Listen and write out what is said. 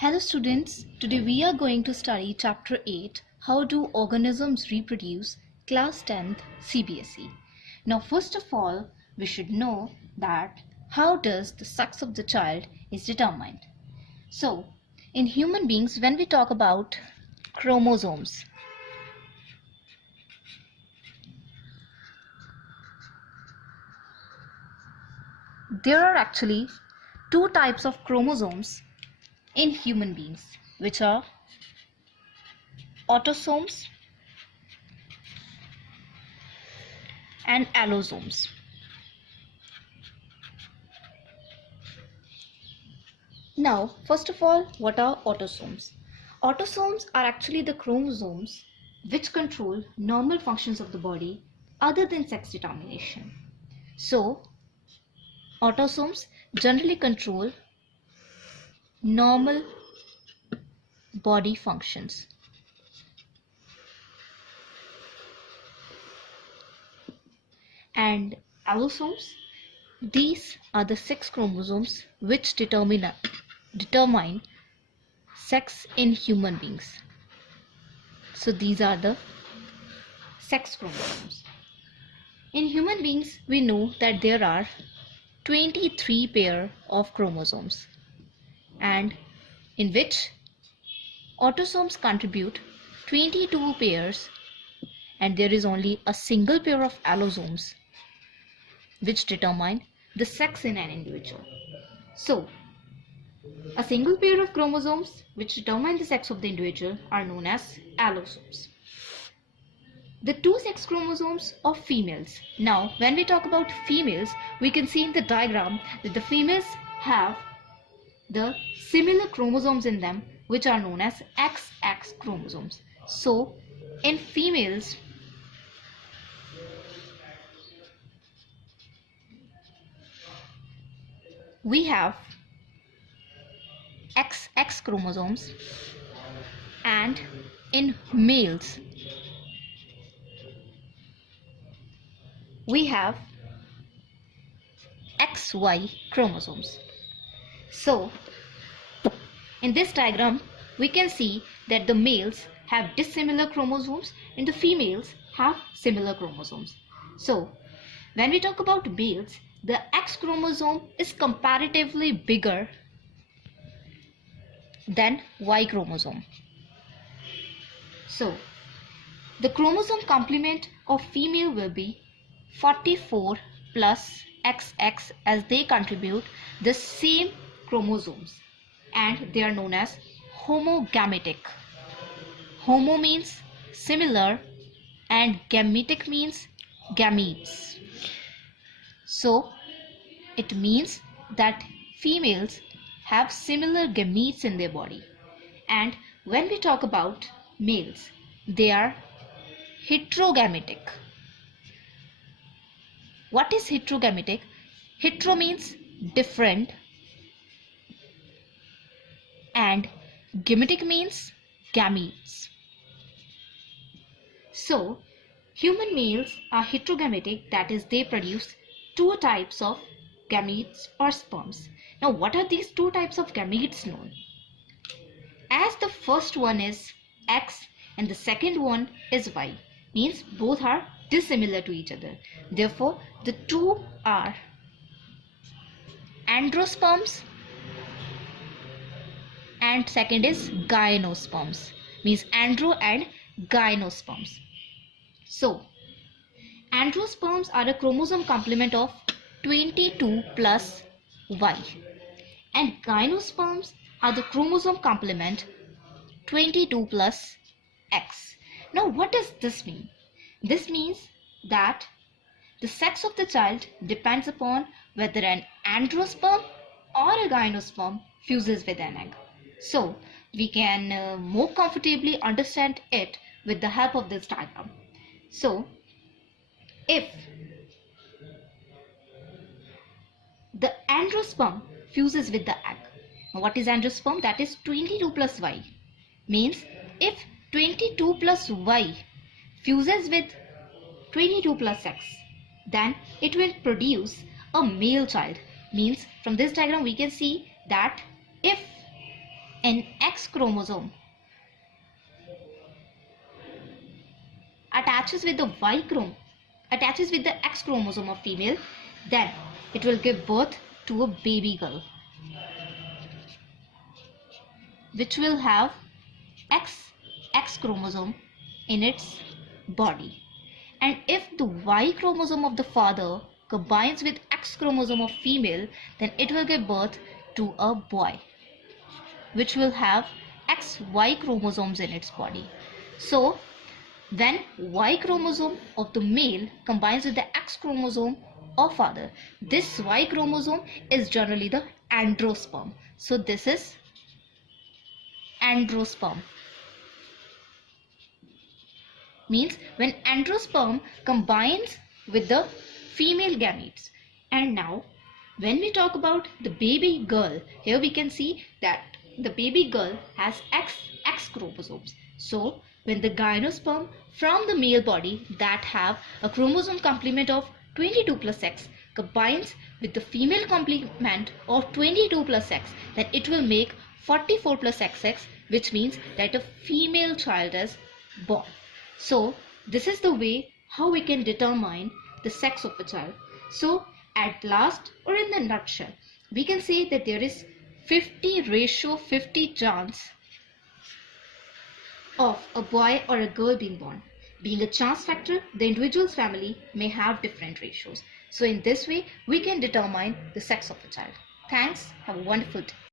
Hello students, today we are going to study chapter 8, How Do Organisms Reproduce, class 10th CBSE. Now first of all, we should know that how does the sex of the child is determined. So, in human beings, when we talk about chromosomes, there are actually two types of chromosomes in human beings, which are autosomes and allosomes. Now, first of all, what are autosomes? Autosomes are actually the chromosomes which control normal functions of the body other than sex determination. So, autosomes generally control normal body functions. And allosomes, these are the sex chromosomes which determine sex in human beings. So these are the sex chromosomes. In human beings, we know that there are 23 pair of chromosomes, and in which autosomes contribute 22 pairs, and there is only a single pair of allosomes which determine the sex in an individual. So, a single pair of chromosomes which determine the sex of the individual are known as allosomes. The two sex chromosomes of females. Now, when we talk about females, we can see in the diagram that the females have the similar chromosomes in them, which are known as XX chromosomes. So, in females, we have XX chromosomes, and in males we have XY chromosomes. So in this diagram we can see that the males have dissimilar chromosomes and the females have similar chromosomes. So when we talk about males, the X chromosome is comparatively bigger than Y chromosome. So the chromosome complement of female will be 44 plus XX, as they contribute the same chromosomes and they are known as homogametic. Homo means similar and gametic means gametes. So it means that females have similar gametes in their body, and when we talk about males, they are heterogametic. What is heterogametic? Hetero means different and gametic means gametes. So human males are heterogametic, that is, they produce two types of gametes or sperms. Now what are these two types of gametes known? As the first one is X and the second one is Y, means both are dissimilar to each other. Therefore, the two are androsperms and second is gymnosperms, means andro and gymnosperms. So, androsperms are a chromosome complement of 22 plus Y, and gymnosperms are the chromosome complement 22 plus X. Now what does this mean? This means that the sex of the child depends upon whether an androsperm or a gymnosperm fuses with an egg. So we can more comfortably understand it with the help of this diagram. So if the androsperm fuses with the egg, what is androsperm? That is 22 plus Y. Means if 22 plus Y fuses with 22 plus X, then it will produce a male child. Means from this diagram we can see that if an X chromosome attaches with the X chromosome of female, then it will give birth to a baby girl which will have X chromosome in its body. And if the Y chromosome of the father combines with X chromosome of female, then it will give birth to a boy which will have XY chromosomes in its body. So when Y chromosome of the male combines with the X chromosome of father, this Y chromosome is generally the androsperm. So this is androsperm. Means when androsperm combines with the female gametes. And now when we talk about the baby girl, here we can see that the baby girl has X chromosomes. So when the gynosperm from the male body that have a chromosome complement of 22 plus X combines with the female complement of 22 plus X, then it will make 44 plus XX, which means that a female child is born. So this is the way how we can determine the sex of a child. So at last, or in the nutshell, we can say that there is 50/50 chance of a boy or a girl being born. Being a chance factor, the individual's family may have different ratios. So in this way, we can determine the sex of a child. Thanks. Have a wonderful day.